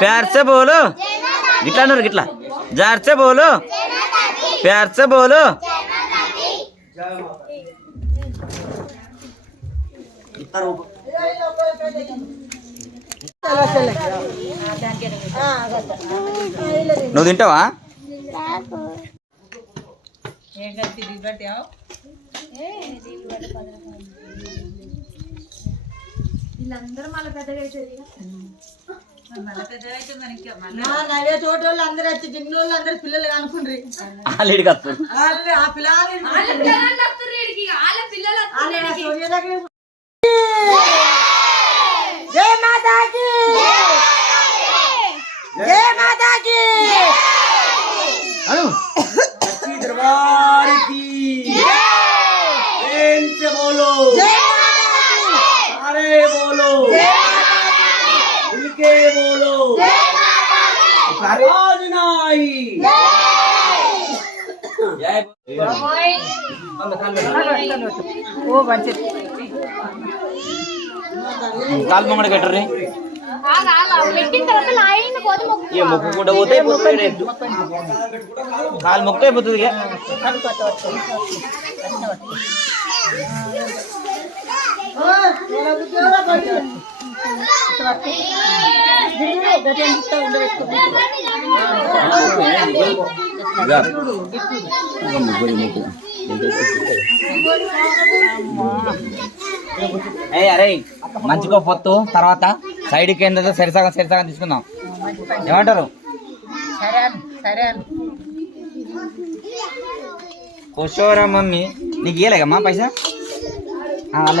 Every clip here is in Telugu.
బోలు బోలు. గిట్లా అన్నారు గిట్లా. జార్చే బోలు. ప్యార్చే బోలు. నువ్వు తింటావా? వీళ్ళందరూ మళ్ళీ పెద్దగా నవ్వే చోట వాళ్ళు అందరూ వచ్చి చిన్న వాళ్ళు అందరు పిల్లలు అనుకుండ్రి. ఆల్రెడీ ఆ పిల్లలు ఓ మంచి కాలు మొంగడ కట్టరు కోత మొక్కు ఏ మొక్కుకుంటా పోతే పోతుంది రేపు. కాలు మొక్కితే అయిపోతుంది ఇక. ఇక. ఇక ముగ్గురు మొక్కు. ఏ అరే మంచిగా పొత్తు తర్వాత సైడ్కి ఏందో సరిసగం సరిసగం తీసుకుందాం. ఏమంటారు? సరే కూర్చోరా మమ్మీ. నీకు ఇయ్యలేకమ్మా పైసా? ఆ, అల్ల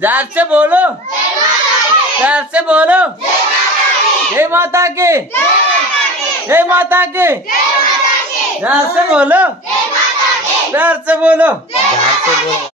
जार से बोलो। जार से बोलो। जय माता की। जय माता की। जार से बोलो। जार से बोलो।